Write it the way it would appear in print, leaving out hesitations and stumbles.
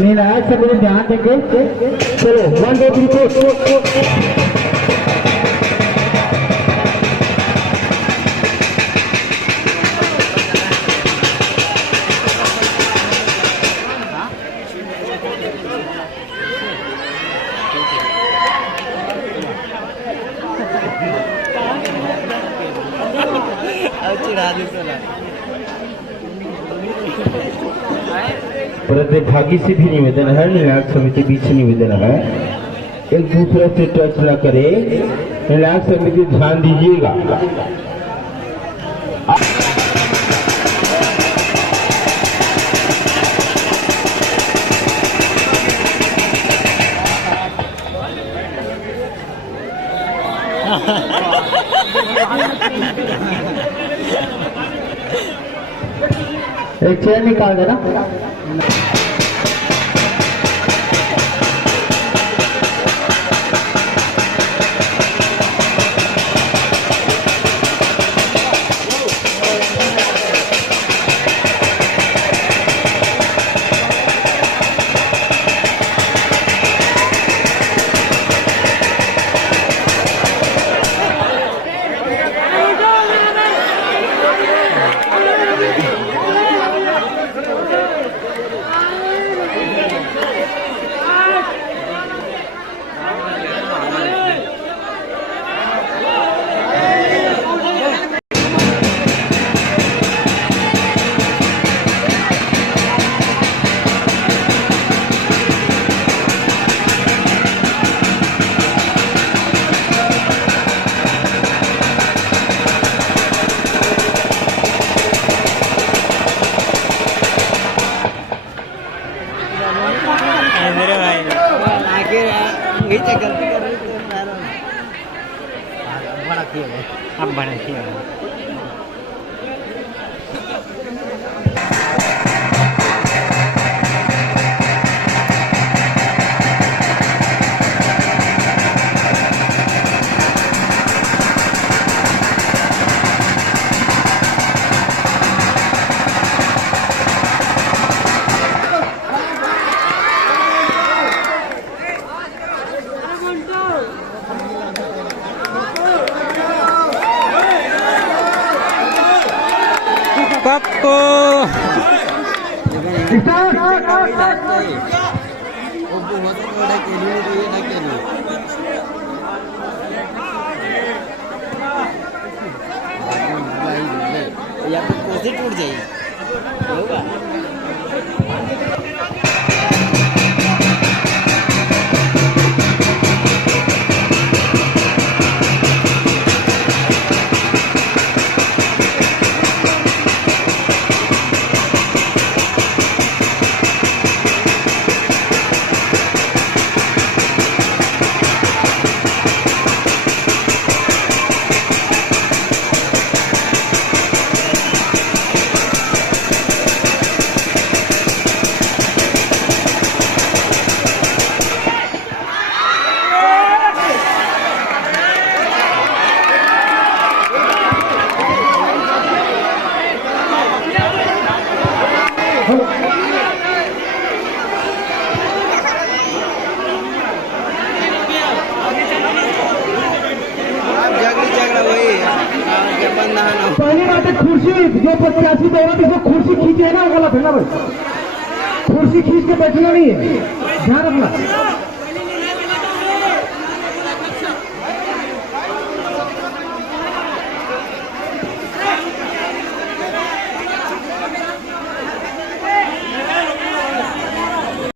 निर्णायक से मुझे ध्यान देंगे। चलो 1 2 3 4। प्रतिभागी से भी निवेदन है, निर्णायक समिति बीच निवेदन है, एक दूसरे से टच न करे। निर्णायक समिति ध्यान दीजिएगा। एक चेयर निकाल देना। गलती कर रही अब बड़ा किया पप्पू या तो कोसी टूट जाएगी होगा। पहली बात है कुर्सी जो 85 दौरा थी कुर्सी खींचे है ना गलत है ना भाई, कुर्सी खींच के बैठना नहीं है, ध्यान रखना।